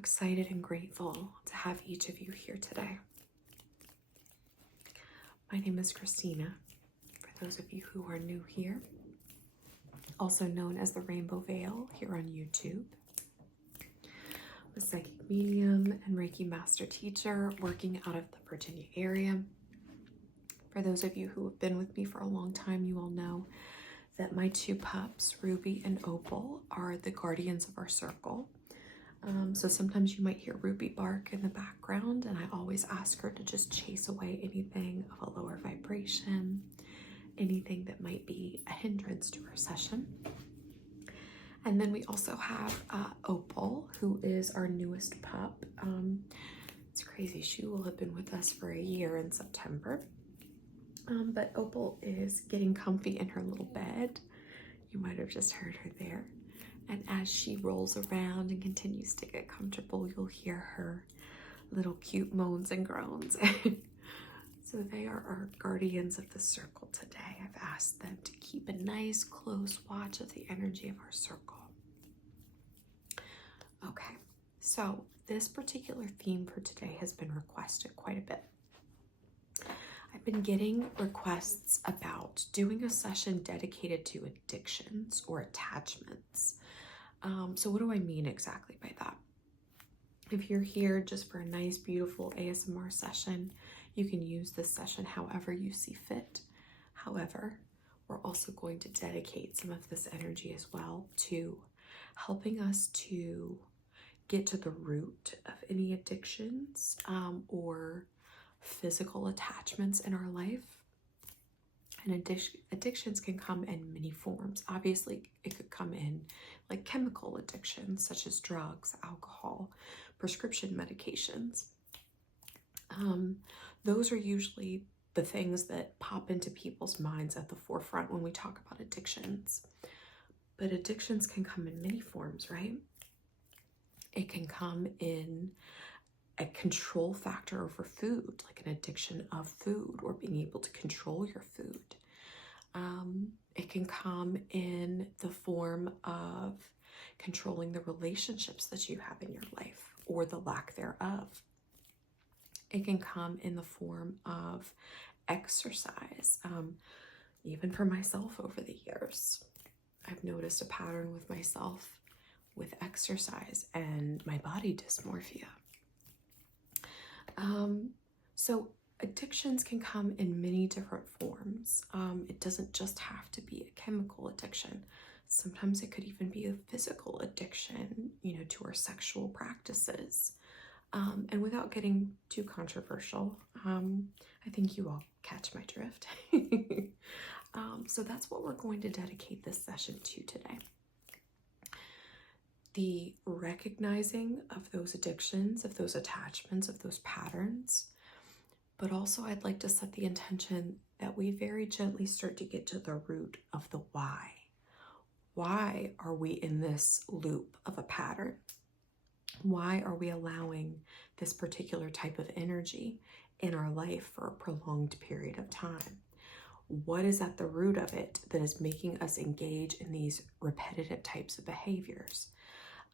excited and grateful to have each of you here today. My name is Christina, for those of you who are new here, also known as the Rainbow Veil here on YouTube. I'm a psychic medium and Reiki master teacher working out of the Virginia area. For those of you who have been with me for a long time, you all know that my two pups, Ruby and Opal, are the guardians of our circle. So sometimes you might hear Ruby bark in the background, and I always ask her to just chase away anything of a lower vibration, anything that might be a hindrance to our session. And then we also have Opal, who is our newest pup. It's crazy, she will have been with us for a year in September. But Opal is getting comfy in her little bed. You might have just heard her there. And as she rolls around and continues to get comfortable, you'll hear her little cute moans and groans. So they are our guardians of the circle today. I've asked them to keep a nice close watch of the energy of our circle. Okay, so this particular theme for today has been requested quite a bit. I've been getting requests about doing a session dedicated to addictions or attachments. So what do I mean exactly by that? If you're here just for a nice, beautiful ASMR session, you can use this session however you see fit. However, we're also going to dedicate some of this energy as well to helping us to get to the root of any addictions or physical attachments in our life. And addictions can come in many forms. Obviously, it could come in like chemical addictions, such as drugs, alcohol, prescription medications. Those are usually the things that pop into people's minds at the forefront when we talk about addictions. But addictions can come in many forms, right? It can come in a control factor over food, like an addiction of food or being able to control your food. It can come in the form of controlling the relationships that you have in your life or the lack thereof. It can come in the form of exercise. Even for myself over the years, I've noticed a pattern with myself with exercise and my body dysmorphia. So addictions can come in many different forms. It doesn't just have to be a chemical addiction. Sometimes it could even be a physical addiction, to our sexual practices. And without getting too controversial, I think you all catch my drift. So that's what we're going to dedicate this session to today. The recognizing of those addictions, of those attachments, of those patterns. But also I'd like to set the intention that we very gently start to get to the root of the why. Why are we in this loop of a pattern? Why are we allowing this particular type of energy in our life for a prolonged period of time? What is at the root of it that is making us engage in these repetitive types of behaviors?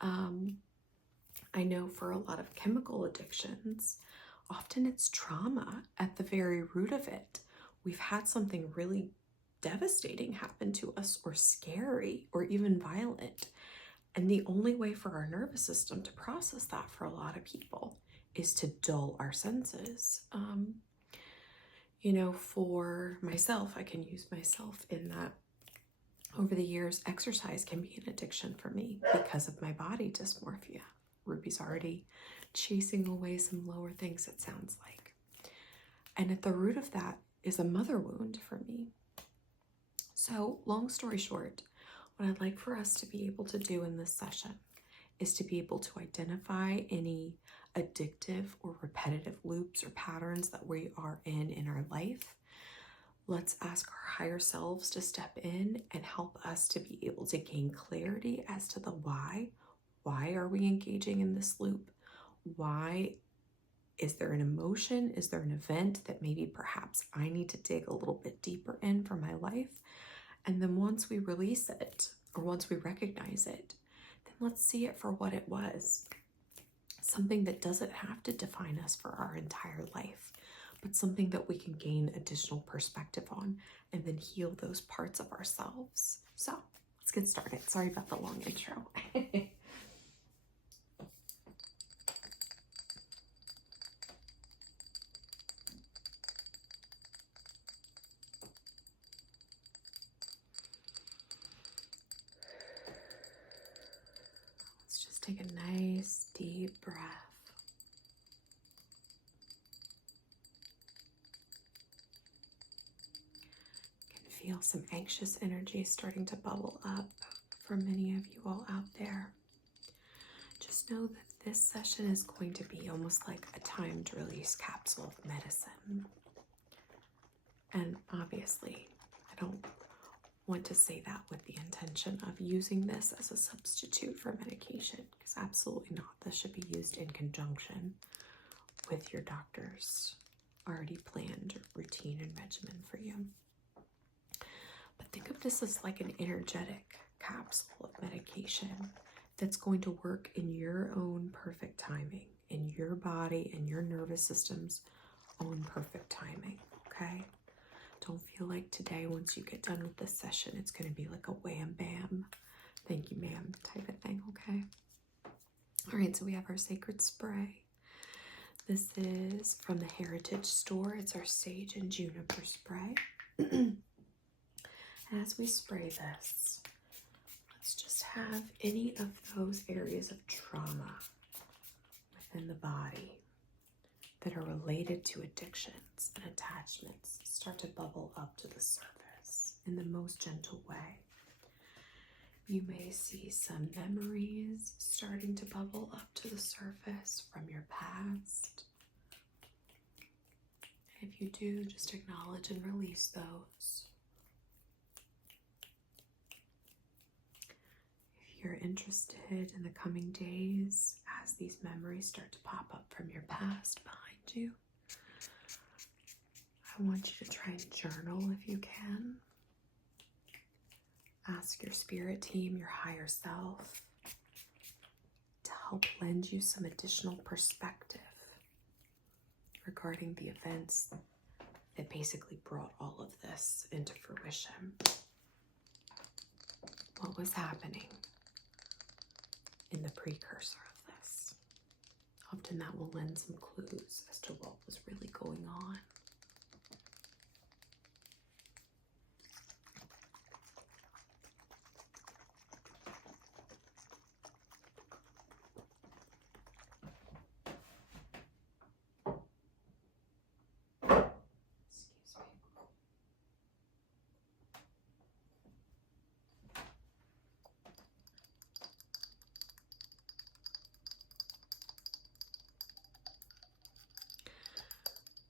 I know for a lot of chemical addictions, often it's trauma at the very root of it. We've had something really devastating happen to us, or scary, or even violent. And the only way for our nervous system to process that for a lot of people is to dull our senses. For myself, I can use myself in that. Over the years, exercise can be an addiction for me because of my body dysmorphia. Ruby's already chasing away some lower things, it sounds like. And at the root of that is a mother wound for me. So, long story short, what I'd like for us to be able to do in this session is to be able to identify any addictive or repetitive loops or patterns that we are in our life. Let's ask our higher selves to step in and help us to be able to gain clarity as to the why. Why are we engaging in this loop? Why? Is there an emotion? Is there an event that maybe perhaps I need to dig a little bit deeper in for my life? And then once we release it, or once we recognize it, then let's see it for what it was. something that doesn't have to define us for our entire life, but something that we can gain additional perspective on and then heal those parts of ourselves. So let's get started. Sorry about the long intro. Let's just take a nice deep breath. Feel some anxious energy starting to bubble up for many of you all out there. Just know that this session is going to be almost like a timed release capsule of medicine. And obviously, I don't want to say that with the intention of using this as a substitute for medication, because absolutely not. This should be used in conjunction with your doctor's already planned routine and regimen for you. But think of this as like an energetic capsule of medication that's going to work in your own perfect timing, in your body and your nervous system's own perfect timing, okay? Don't feel like today, once you get done with this session, it's going to be like a wham bam, thank you ma'am type of thing, okay? All right, so we have our sacred spray. This is from the Heritage Store. It's our Sage and Juniper spray. As we spray this, let's just have any of those areas of trauma within the body that are related to addictions and attachments start to bubble up to the surface in the most gentle way. You may see some memories starting to bubble up to the surface from your past. And if you do, just acknowledge and release those. You're interested in the coming days as these memories start to pop up from your past behind you. I want you to try and journal if you can. Ask your spirit team, your higher self, to help lend you some additional perspective regarding the events that basically brought all of this into fruition. What was happening in the precursor of this? Often that will lend some clues as to what was really going on. Excuse me.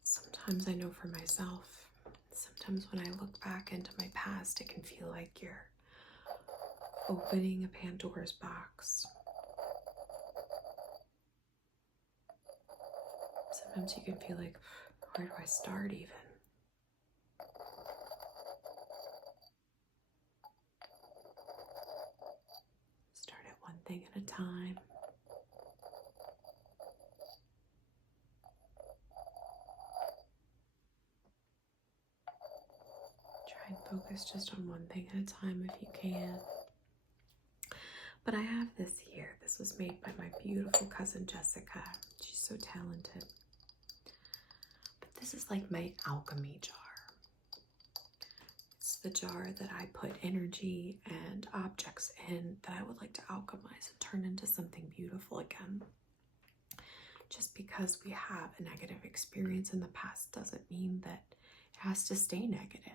Sometimes I know for myself, sometimes when I look back into my past, it can feel like you're opening a Pandora's box. Sometimes you can feel like, where do I start even? Start at one thing at a time. Try and focus just on one thing at a time if you can. But I have this here. This was made by my beautiful cousin Jessica. She's so talented. But this is like my alchemy jar. It's the jar that I put energy and objects in that I would like to alchemize and turn into something beautiful again. Just because we have a negative experience in the past doesn't mean that it has to stay negative.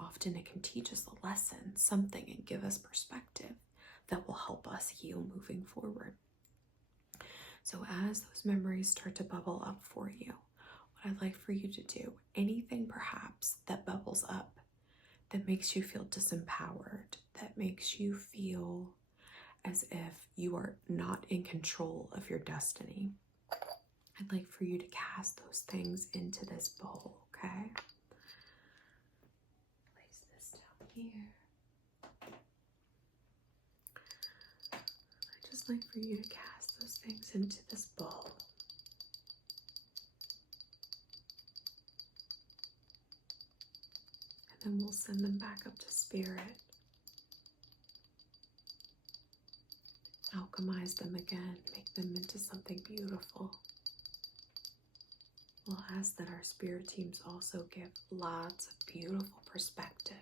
Often it can teach us a lesson, something, and give us perspective that will help us heal moving forward. So as those memories start to bubble up for you, what I'd like for you to do, anything perhaps that bubbles up that makes you feel disempowered, that makes you feel as if you are not in control of your destiny, I'd like for you to cast those things into this bowl, okay? Place this down here. I'd just like for you to cast those things into this bowl. And then we'll send them back up to spirit. Alchemize them again, make them into something beautiful. We'll ask that our spirit teams also give lots of beautiful perspective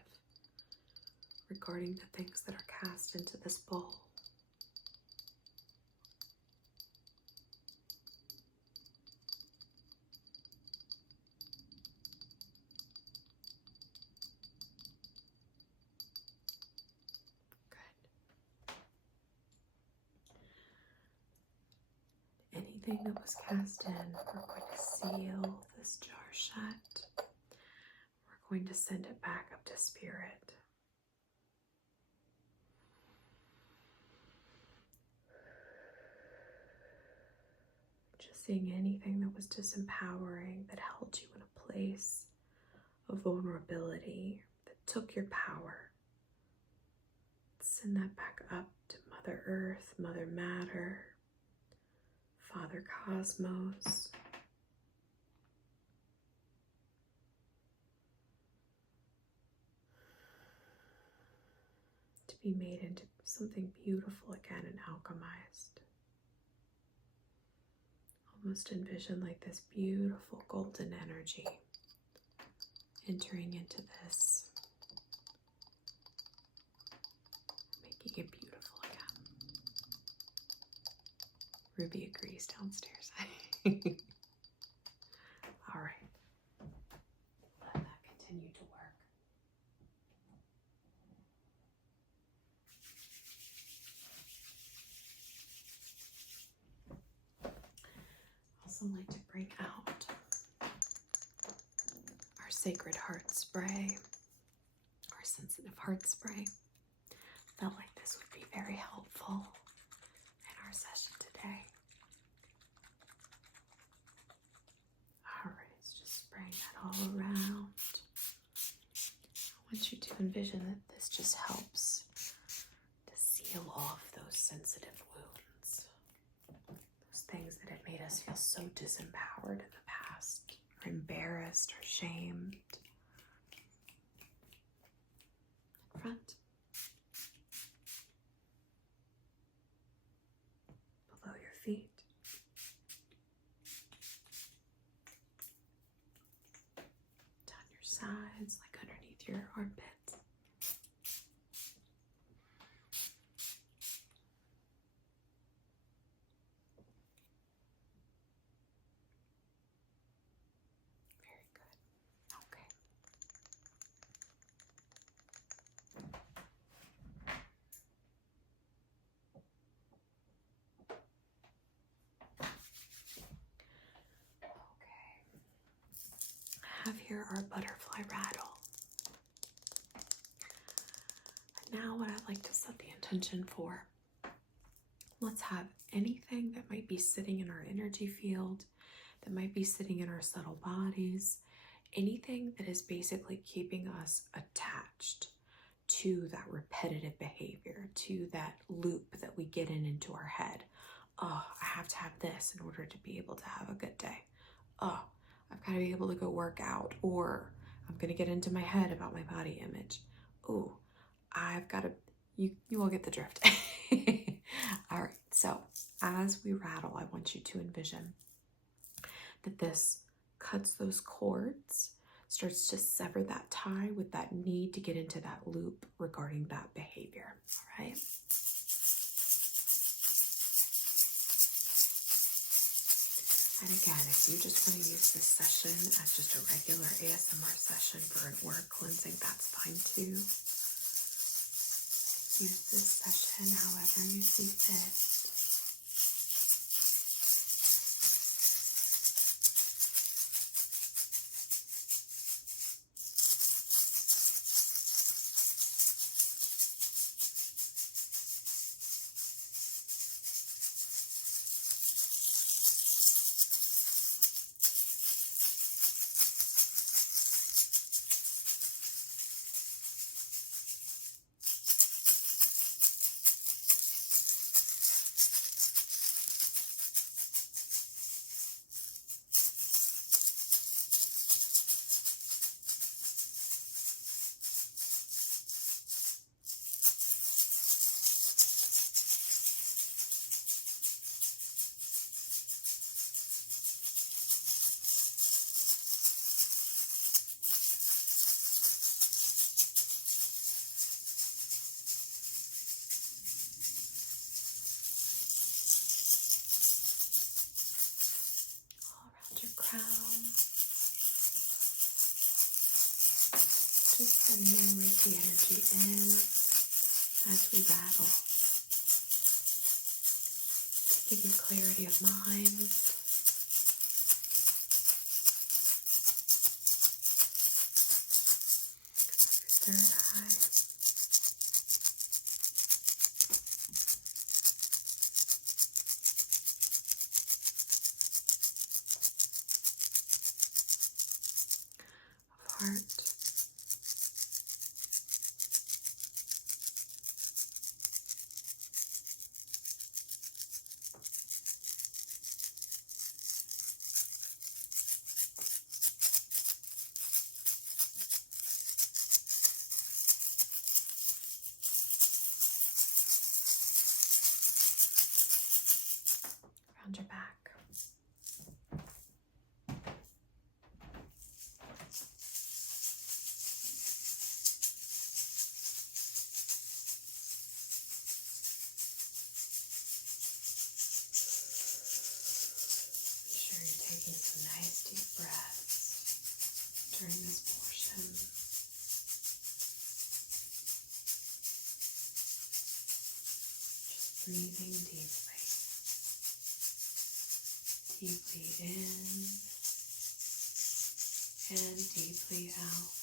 regarding the things that are cast into this bowl. Anything that was cast in, we're going to seal this jar shut. We're going to send it back up to spirit. Just seeing anything that was disempowering, that held you in a place of vulnerability, that took your power. Send that back up to Mother Earth, Mother Matter, Father Cosmos. To be made into something beautiful again and alchemized. Almost envision like this beautiful golden energy entering into this, making it beautiful again. Ruby agrees downstairs. All right. Let that continue to work. Also like to bring out our Sacred Heart Spray, our Sensitive Heart Spray. Felt like this would be very helpful in our session today. All right, it's just spraying that all around. I want you to envision that this just helps to seal off those sensitive wounds, those things that have made us feel so disempowered in the past, or embarrassed or shamed. In front. Below your feet. Down your sides, like underneath your armpits. Very good. Okay. I have here our butterfly rattle. And now what I'd like to set the intention for, let's have anything that might be sitting in our energy field, that might be sitting in our subtle bodies, anything that is basically keeping us attached to that repetitive behavior, to that loop that we get into our head. Oh, I have to have this in order to be able to have a good day. Oh, I've got to be able to go work out, or I'm going to get into my head about my body image. Oh, I've got to, you all get the drift. All right, so as we rattle, I want you to envision that this cuts those cords, starts to sever that tie with that need to get into that loop regarding that behavior, all right? And again, if you just want to use this session as just a regular ASMR session for an aura cleansing, that's fine too. Use this session however you see fit. crown. Just sending Reiki energy in as we rattle to give you clarity of mind. Third eye. Heart. Around your back. Taking some nice deep breaths during this portion. Just breathing deeply. Deeply in and deeply out.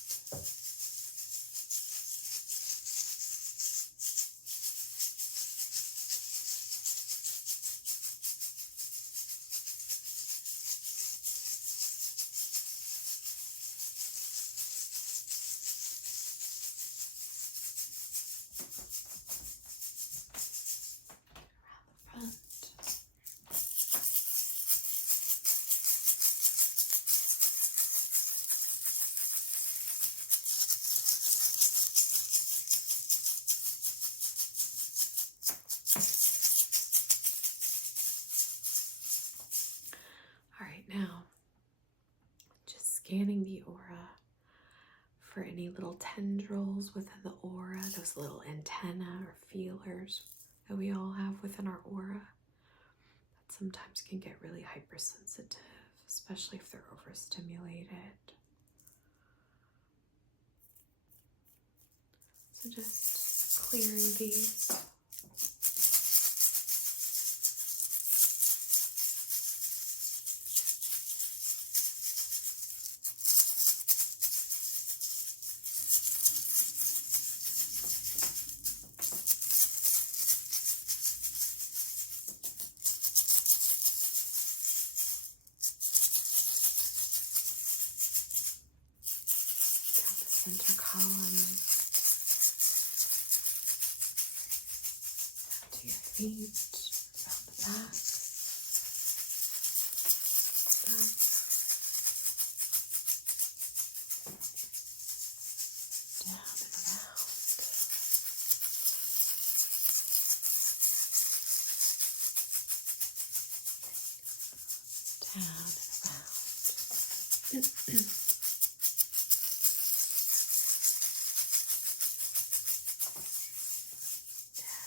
Now, just scanning the aura for any little tendrils within the aura, those little antennae or feelers that we all have within our aura that sometimes can get really hypersensitive, especially if they're overstimulated. So just clearing these. Center column to your feet, around the back, up, down and around, down and around.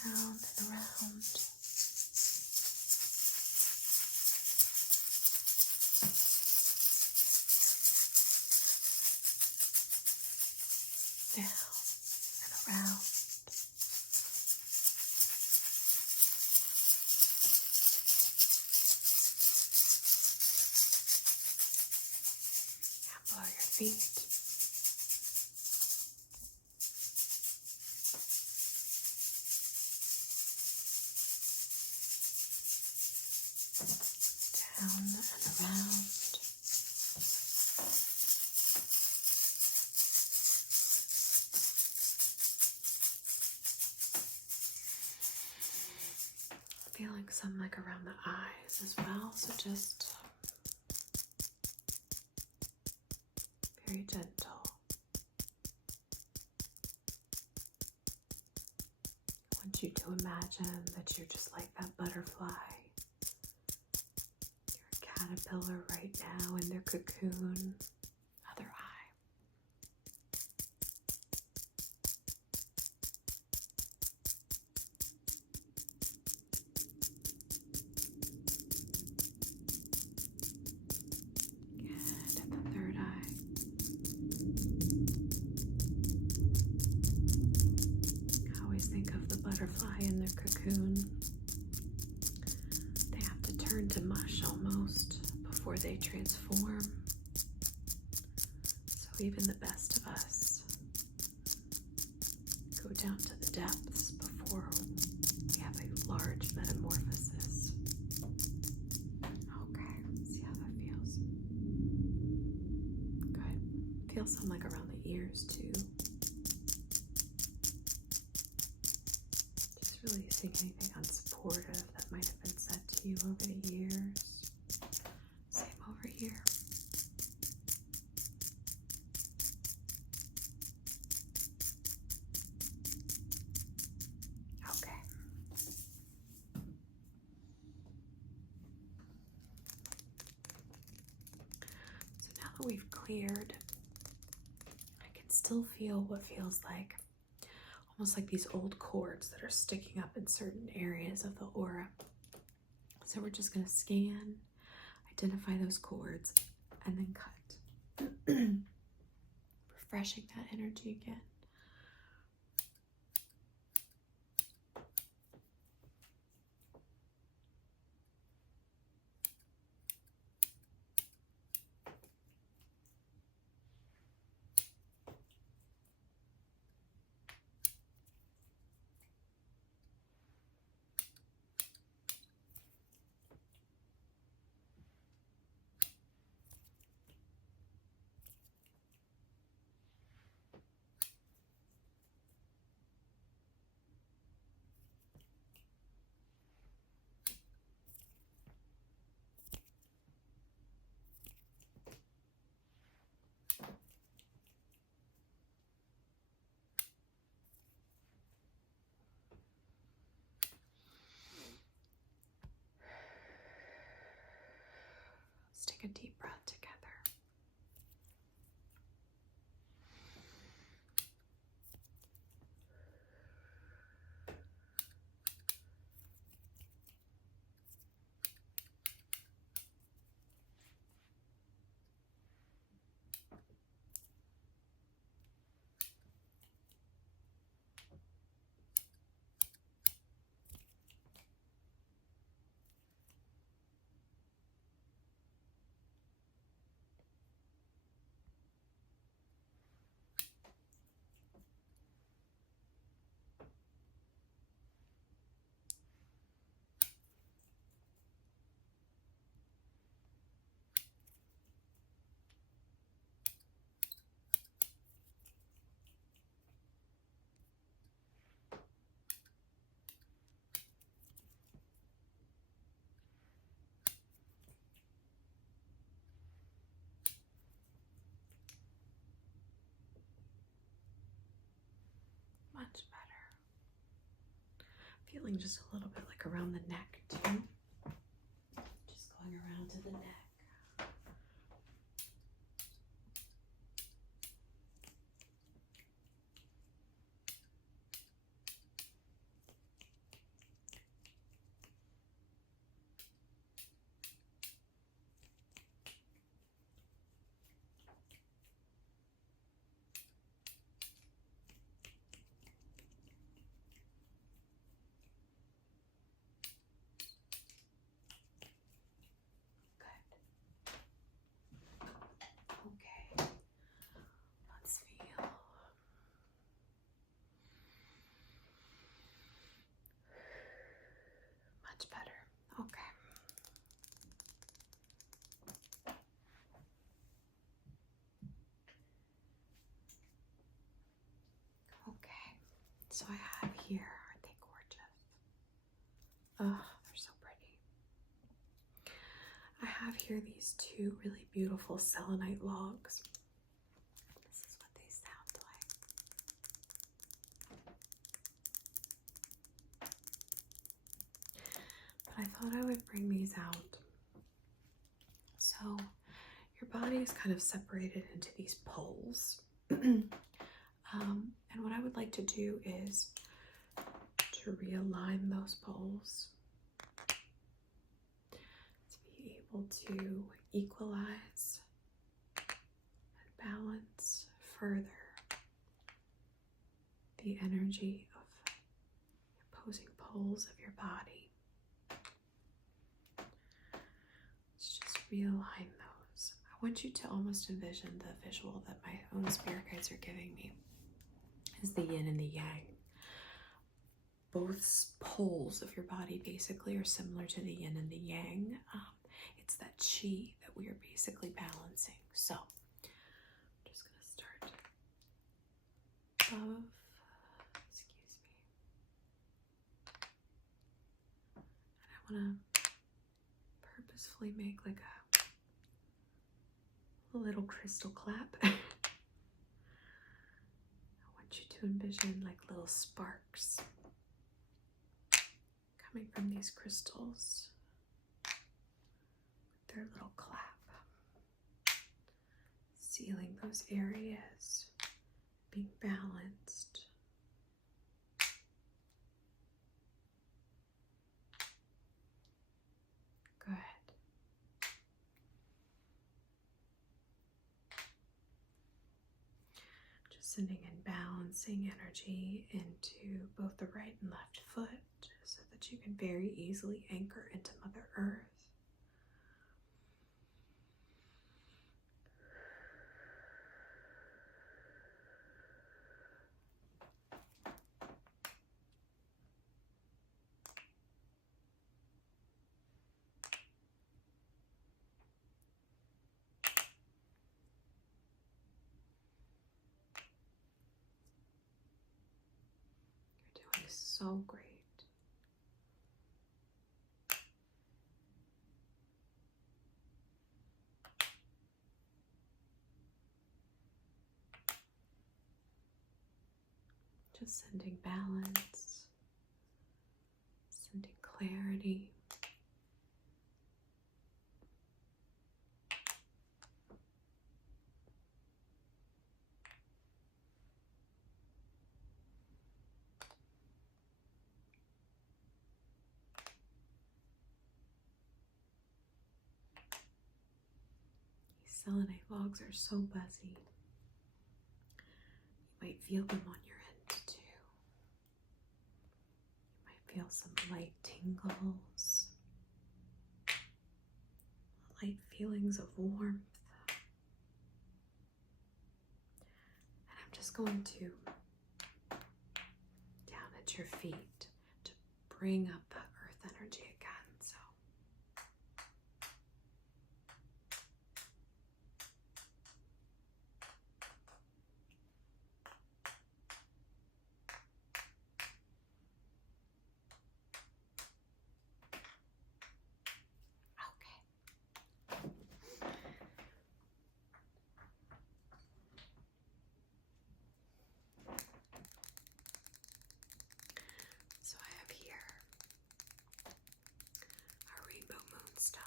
Down and around. Down and around. Now below your feet. Down and around. Feeling some like around the eyes as well, so just very gentle. I want you to imagine that you're just like that butterfly. Caterpillar right now in their cocoon. Other eye. cocoon. They have to turn to mush almost before they transform. So even the best of us go down to the depths before we have a large metamorphosis. Okay, see how that feels. Good. Feels some like around the ears too. Just releasing anything unsupportive that might have been said to you over the years. Same over here. Okay. So now that we've cleared, I can still feel what feels like almost like these old cords that are sticking up in certain areas of the aura. So we're just going to scan, identify those cords, and then cut. Refreshing that energy again. Let's take a deep breath together. Much better. Feeling just a little bit like around the neck too. Just going around to the neck. Okay, let's feel. Much better. Okay. Okay, so I have here, aren't they gorgeous? Oh, they're so pretty. I have here these two really beautiful selenite logs. This is what they sound like. But I thought I would bring these out. So your body is kind of separated into these poles. And what I would like to do is to realign those poles to be able to equalize and balance further the energy of opposing poles. poles of your body. Let's just realign those. I want you to almost envision the visual that my own spirit guides are giving me is the yin and the yang. Both poles of your body basically are similar to the yin and the yang. It's that chi that we are basically balancing. So I'm just going to start above, excuse me. And I want to purposefully make like a little crystal clap. I want you to envision like little sparks coming from these crystals. Their little clap, sealing those areas, being balanced. Good. Just sending in balancing energy into both the right and left foot so that you can very easily anchor into Mother Earth. You're doing so great. Just sending balance, sending clarity. These selenite logs are so buzzy. You might feel them on your end too. You might feel some light tingles, light feelings of warmth. And I'm just going to, down at your feet, to bring up that earth energy again. So So I have here our rainbow moonstone.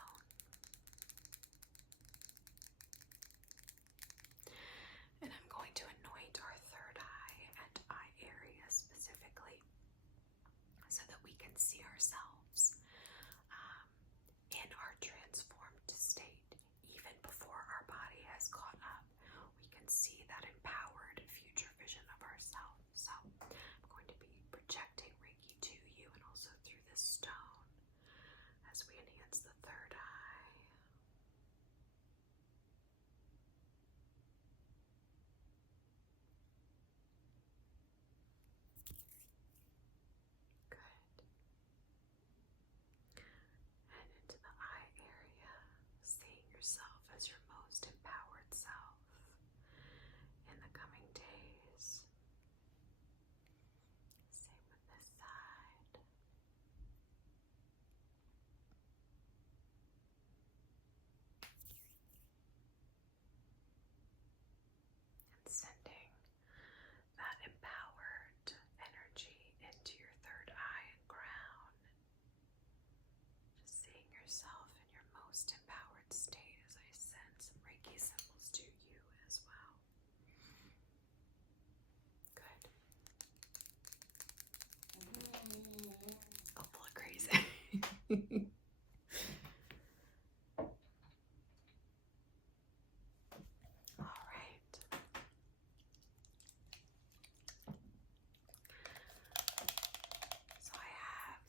And I'm going to anoint our third eye and eye area specifically so that we can see ourselves in our transformed state. Even before our body has caught up, we can see that empowered future vision of ourselves. So I'm going to be projecting Reiki to you and also through this stone as we enhance the third eye. Good. And into the eye area, seeing yourself as your most empowered self in the coming days. Same with this side. And sending that empowered energy into your third eye and crown. Just seeing yourself in your most empowered state as I send some Reiki symbols to you as well. Good. A little crazy. All right. So I have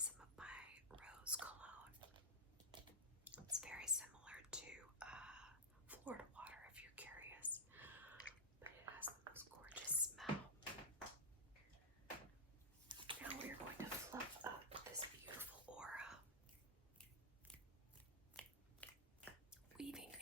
beating